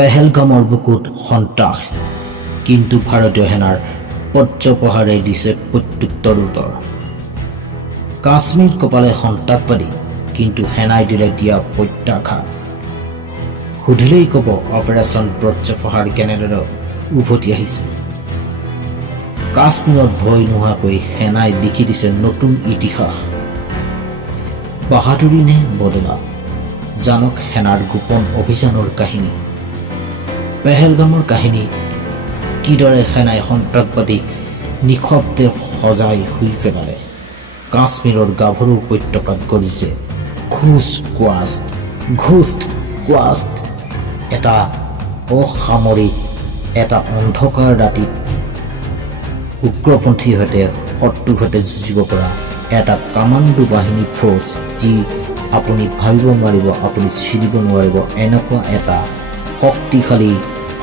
পেহেলগামৰ বুকুত সন্ত্ৰাস, কিন্তু ভাৰতীয় সেনাৰ পৰ্যপ্ৰহাৰে দিছে প্ৰত্যুত্তৰ উত্তৰ। কাশ্মীৰ কপালে সন্ত্ৰাসবাদী, কিন্তু সেনাই দিলে দিয়া প্ৰত্যাঘাত। সুধিলেই ক'ব অপাৰেশ্যন পৰ্যপ্ৰহাৰ কেনেদৰে উভতি আহিছে। কাশ্মীৰত ভয় নোহোৱাকৈ সেনাই লিখি দিছে নতুন ইতিহাস। বাহাদুৰি নে বদলা, জানক সেনাৰ গোপন অভিযানৰ কাহিনী। পেহেলগামৰ কাহিনী, কিদৰে সেনাই সন্ত্ৰাসবাদীক নিঃশব্দে সজাই শুই পেলালে। কাশ্মীৰৰ গাভৰু উপত্যকাত গঢ়িছে ঘোষ্ট এটা অসামৰিক, এটা অন্ধকাৰ ৰাতিত উগ্ৰপন্থীৰ সৈতে শত্ৰুৰ সৈতে যুঁজিব পৰা এটা কামাণ্ডো বাহিনী ফ'ৰ্চ, যি আপুনি ভাবিব নোৱাৰিব, আপুনি চিনিব নোৱাৰিব এনেকুৱা এটা শক্তিশালী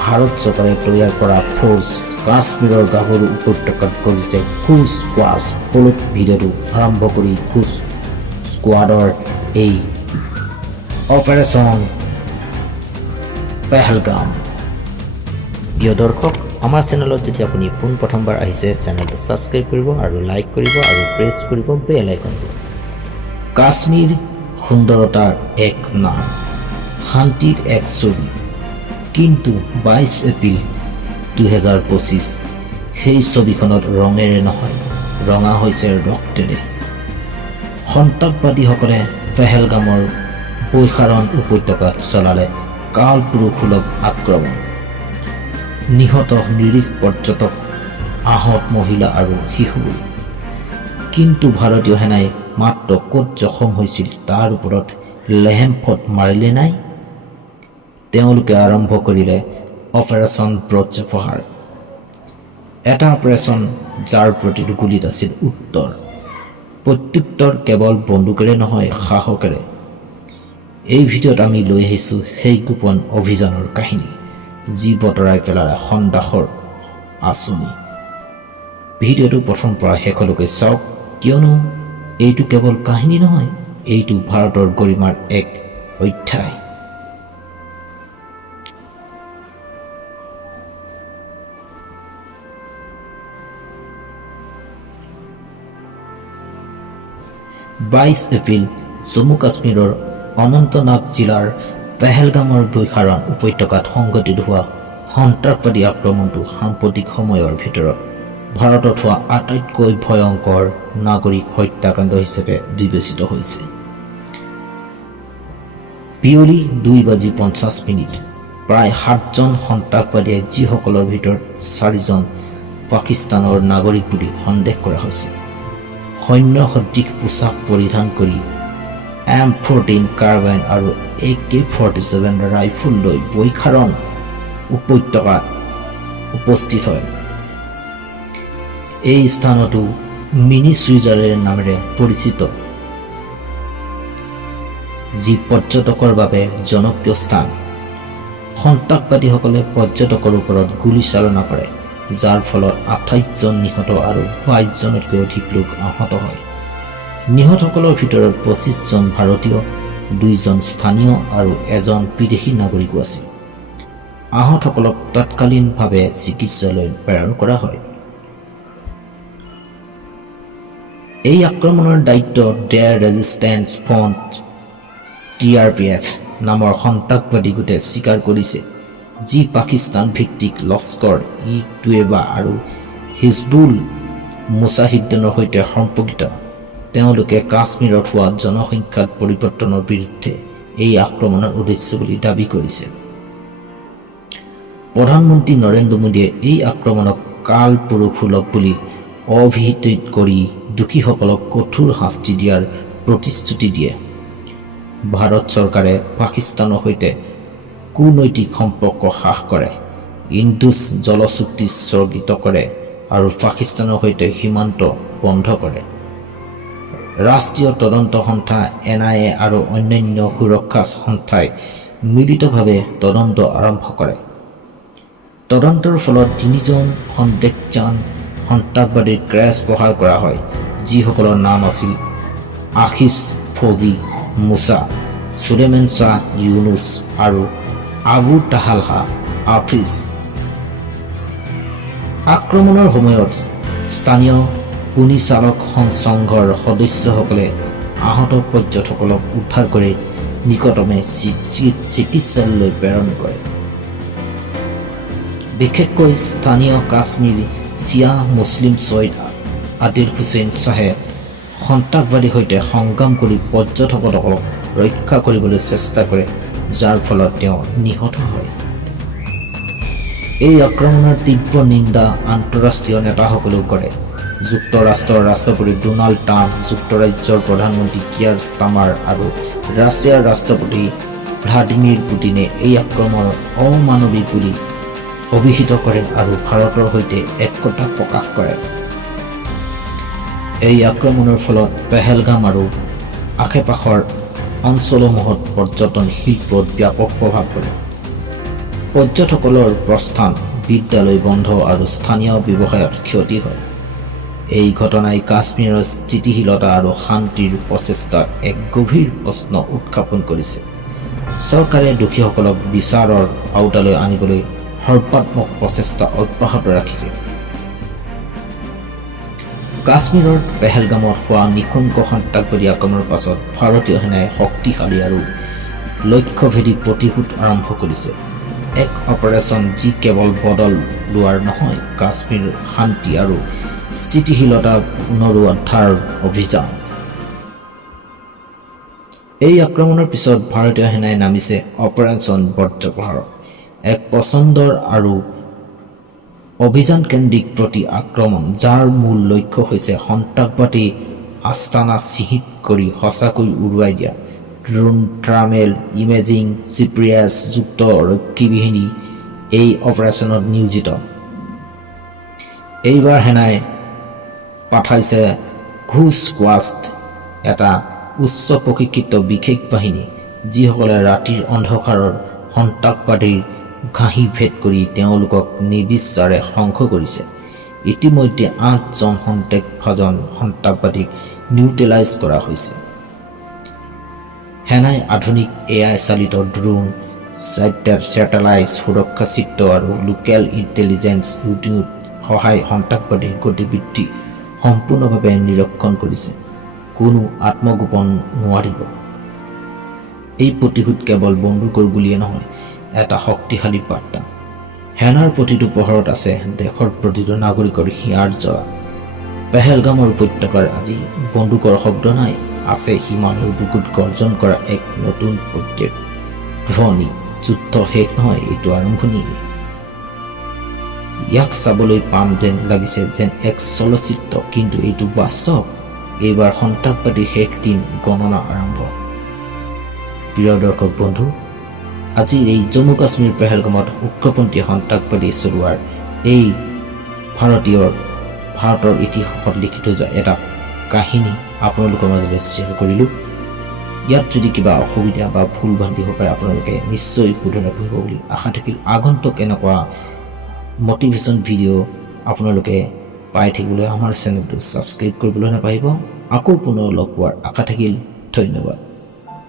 ভাৰত চৰকাৰে তৈয়াৰ কৰা ফ'ৰ্চ কাশ্মীৰৰ গাভৰু উপত্যকাত গঢ়িছে ঘোষ স্কোৱাড। হলত ভিডিঅ'টো আৰম্ভ কৰি ঘোষ স্কোৱাডৰ এই অপাৰেশ্যন পেহেলগাম। প্ৰিয় দৰ্শক, আমাৰ চেনেলত যদি আপুনি পোনপ্ৰথমবাৰ আহিছে, চেনেলটো ছাবস্ক্ৰাইব কৰিব আৰু লাইক কৰিব আৰু প্ৰেছ কৰিব বেল আইকনটো। কাশ্মীৰ সুন্দৰতাৰ এক নাম, শান্তিৰ এক ছবি, কিন্তু 22 এপ্ৰিল 2025 সেই ছবিখনত ৰঙেৰে নহয়, ৰঙা হৈছে ৰক্তেৰে। সন্ত্ৰাসবাদীসকলে পেহেলগামৰ বৈশাৰণ উপত্যকাত চলালে কালপুৰুষসুলভ আক্ৰমণ। নিহত নিৰীহ পৰ্যটক, আহত মহিলা আৰু শিশুবোৰ। কিন্তু ভাৰতীয় সেনাই মাত্ৰ ক'ত জখম হৈছিল তাৰ ওপৰত লেহেমফট মাৰিলে নাই। তেওঁলোকে আৰম্ভ কৰিলে অপাৰেশ্যন পৰ্যপ্ৰহাৰ, এটা অপাৰেশ্যন যাৰ প্ৰতিটো গুলীত আছিল উত্তৰ। প্ৰত্যুত্তৰ কেৱল বন্দুকেৰে নহয়, সাহসেৰে। এই ভিডিঅ'ত আমি লৈ আহিছোঁ সেই গোপন অভিযানৰ কাহিনী, যি বতৰাই পেলালে সন্ত্ৰাসৰ আঁচনি। ভিডিঅ'টো প্ৰথম পৰা শেষলৈকে চাওক, কিয়নো এইটো কেৱল কাহিনী নহয়, এইটো ভাৰতৰ গৰিমাৰ এক অধ্যায়। বাইছ এপ্ৰিল জম্মু কাশ্মীৰৰ অনন্তনাগ জিলাৰ পেহেলগামৰ বৈশাৰণ উপত্যকাত সংঘটিত হোৱা সন্ত্ৰাসবাদী আক্ৰমণটো সাম্প্ৰতিক সময়ৰ ভিতৰত ভাৰতত হোৱা আটাইতকৈ ভয়ংকৰ নাগৰিক হত্যাকাণ্ড হিচাপে বিবেচিত হৈছে। বিয়লি 2:50 প্ৰায় 7জন সন্ত্ৰাসবাদীয়ে, যিসকলৰ ভিতৰত 4জন পাকিস্তানৰ নাগৰিক বুলি সন্দেহ কৰা হৈছে, সৈন্য সদৃশ পোছাক পৰিধান কৰি M14 কাৰ্বাইন আৰু AK-47 ৰাইফল লৈ বৈশাৰণ উপত্যকাত উপস্থিত হয়। এই স্থানটো মিনি ছুইজাৰলেণ্ড নামেৰে পৰিচিত, যি পৰ্যটকৰ বাবে জনপ্ৰিয় স্থান। সন্ত্ৰাসবাদীসকলে পৰ্যটকৰ ওপৰত গুলীচালনা কৰে, যাৰ ফলত 28জন নিহত আৰু 22জনতকৈ অধিক লোক আহত হয়। নিহতসকলৰ ভিতৰত 25জন ভাৰতীয়, 2জন স্থানীয় আৰু 1জন বিদেশী নাগৰিকো আছে। আহতসকলক তৎকালীনভাৱে চিকিৎসালয়লৈ প্ৰেৰণ কৰা হয়। এই আক্ৰমণৰ দায়িত্ব ডেয়াৰ ৰেজিষ্টেন্স ফ্ৰণ্ট (TRPF) নামৰ সন্ত্ৰাসবাদী গোটে স্বীকাৰ কৰিছে, যি পাকিস্তান ভিত্তিক লস্কৰ-ই-তোয়েবা আৰু হিজবুল মুজাহিদ্দিনৰ সৈতে সম্পৰ্কিত। তেওঁলোকে কাশ্মীৰত হোৱা জনসংখ্যাত পৰিৱৰ্তনৰ বিৰুদ্ধে এই আক্ৰমণৰ উদ্দেশ্য বুলি দাবী কৰিছে। প্ৰধানমন্ত্ৰী নৰেন্দ্ৰ মোদীয়ে এই আক্ৰমণক কালপুৰুষসুলভ বুলি অভিহিত কৰি দোষীসকলক কঠোৰ শাস্তি দিয়াৰ প্ৰতিশ্ৰুতি দিয়ে। ভাৰত চৰকাৰে পাকিস্তানৰ সৈতে কূটনৈতিক সম্পৰ্ক হ্ৰাস কৰে, ইণ্ডুছ জলচুক্তি স্থগিত কৰে আৰু পাকিস্তানৰ সৈতে সীমান্ত বন্ধ কৰে। ৰাষ্ট্ৰীয় তদন্ত সংস্থা NIA আৰু অন্যান্য সুৰক্ষা সংস্থাই মিলিতভাৱে তদন্ত আৰম্ভ কৰে। তদন্তৰ ফলত 3জন সন্দেহজান সন্ত্ৰাসবাদীৰ ক্ৰেছ প্ৰহাৰ কৰা হয়, যিসকলৰ নাম আছিল আশিফ ফৌজি মুছা, সুলেমান শ্বাহ ইউনুছ আৰু আবু তাহালহা আফ্ৰিজ। আক্ৰমণৰ সময়ত স্থানীয় পুলিচালক সংঘৰ সদস্যসকলে আহত পৰ্যটকসকলক উদ্ধাৰ কৰি নিকটমে চিকিৎসালয়লৈ প্ৰেৰণ কৰে। বিশেষকৈ স্থানীয় কাশ্মীৰী চিয়া মুছলিম ছৈয়দ আদিল হুছেইন শ্বাহে সন্ত্ৰাসবাদীৰ সৈতে সংগ্ৰাম কৰি পৰ্যটকসকলক ৰক্ষা কৰিবলৈ চেষ্টা কৰে, যাৰ ফলত তেওঁ নিহত হয়। এই আক্ৰমণৰ তীব্ৰ নিন্দা আন্তঃৰাষ্ট্ৰীয় নেতাসকলেও কৰে। যুক্তৰাষ্ট্ৰৰ ৰাষ্ট্ৰপতি ডোনাল্ড ট্ৰাম্প, যুক্তৰাজ্যৰ প্ৰধানমন্ত্ৰী কিয়াৰ ষ্টামাৰ আৰু ৰাছিয়াৰ ৰাষ্ট্ৰপতি ভ্লাদিমিৰ পুটিনে এই আক্ৰমণ অমানৱিক বুলি অভিহিত কৰে আৰু ভাৰতৰ সৈতে একতা প্ৰকাশ কৰে। এই আক্ৰমণৰ ফলত পেহেলগাম আৰু আশে-পাশৰ অঞ্চলসমূহত পৰ্যটন শিল্পত ব্যাপক প্ৰভাৱ পৰে। পৰ্যটকসকলৰ প্ৰস্থান, বিদ্যালয় বন্ধ আৰু স্থানীয় ব্যৱসায়ত ক্ষতি হয়। এই ঘটনাই কাশ্মীৰৰ স্থিতিশীলতা আৰু শান্তিৰ প্ৰচেষ্টাত এক গভীৰ প্ৰশ্ন উত্থাপন কৰিছে। চৰকাৰে দোষীসকলক বিচাৰৰ আওতালৈ আনিবলৈ সৰ্বাত্মক প্ৰচেষ্টা অব্যাহত ৰাখিছে। কাশ্মীৰৰ পেহেলগামত হোৱা নৃশংস সন্ত্ৰাসবাদী আক্ৰমণৰ পাছত ভাৰতীয় সেনাই শক্তিশালী আৰু লক্ষ্যভেদী প্ৰতিশোধ আৰম্ভ কৰিছে। এক অপাৰেশ্যন যি কেৱল বদল লোৱাৰ নহয়, কাশ্মীৰ শান্তি আৰু স্থিতিশীলতা পুনৰুদ্ধাৰ অভিযান। এই আক্ৰমণৰ পিছত ভাৰতীয় সেনাই নামিছে অপাৰেশ্যন বজ্ৰপ্ৰহাৰ, এক পচন্দৰ আৰু অভিযানকেন্দ্ৰিক প্ৰতি আক্ৰমণ, যাৰ মূল লক্ষ্য হৈছে সন্ত্ৰাসবাদী আস্তানা চিহ্নিত কৰি সঁচাকৈ উৰুৱাই দিয়া। ড্ৰোন, থাৰ্মেল ইমেজিং, জিপিএছ যুক্ত ৰক্ষী বাহিনী এই অপাৰেশ্যনত নিয়োজিত। এইবাৰ সেনাই পঠাইছে ঘোষ স্কোৱাড, এটা উচ্চ প্ৰশিক্ষিত বিশেষ বাহিনী, যিসকলে ৰাতিৰ অন্ধকাৰৰ সন্ত্ৰাসবাদীৰ ঘাঁহি ভেদ কৰি তেওঁলোকক নিৰ্বিচাৰে ধ্বংস কৰিছে। ইতিমধ্যে 8জন সন্দেহভাজন সন্ত্ৰাসবাদীক নিউট্ৰেলাইজ কৰা হৈছে। সেনাই আধুনিক AI চালিত ড্ৰোন, ছেটেলাইট সুৰক্ষা চিত্ৰ আৰু লোকেল ইণ্টেলিজেন্স ইউনিটৰ সহায় সন্ত্ৰাসবাদীৰ গতিবিধি সম্পূৰ্ণভাৱে নিৰীক্ষণ কৰিছে। কোনো আত্মগোপন নোৱাৰিব। এই প্ৰতিশোধ কেৱল বন্দুকৰ গুলীয়ে নহয়, এটা শক্তিশালী বাৰ্তা। সেনাৰ প্ৰতিটো প্ৰহৰত আছে দেশৰ প্ৰতিটো নাগৰিকৰ হিয়াৰ জৰা। পেহেলগামৰ উপত্যকাৰ আজি বন্দুকৰ শব্দ নাই, আছে হিমালয়ৰ বুকুত গৰ্জন কৰা এক নতুন ধ্বনি। যুদ্ধ শেষ নহয়, এইটো আৰম্ভণি। ইয়াক চাবলৈ পাম যেন লাগিছে যেন এক চলচ্চিত্ৰ, কিন্তু এইটো বাস্তৱ। এইবাৰ সন্ত্ৰাসবাদীৰ শেষ দিন গণনা আৰম্ভ। প্ৰিয় দৰ্শক বন্ধু, আজিৰ এই জম্মু কাশ্মীৰ পেহেলগামত উগ্ৰপন্থী সন্ত্ৰাসবাদী চলোৱাৰ এই ভাৰতৰ ইতিহাসত লিখি থৈ যোৱা এটা কাহিনী আপোনালোকৰ মাজলৈ শ্বেয়াৰ কৰিলোঁ। ইয়াত যদি কিবা অসুবিধা বা ভুল ভ্ৰান্তি হ'ব পাৰে আপোনালোকে নিশ্চয় শুধৰাই পঢ়িব বুলি আশা থাকিল। আগন্তুক এনেকুৱা মটিভেশ্যন ভিডিঅ' আপোনালোকে পাই থাকিবলৈ আমাৰ চেনেলটো ছাবস্ক্ৰাইব কৰিবলৈ নাপাহৰিব। আকৌ পুনৰ লগ পোৱাৰ আশা থাকিল। ধন্যবাদ।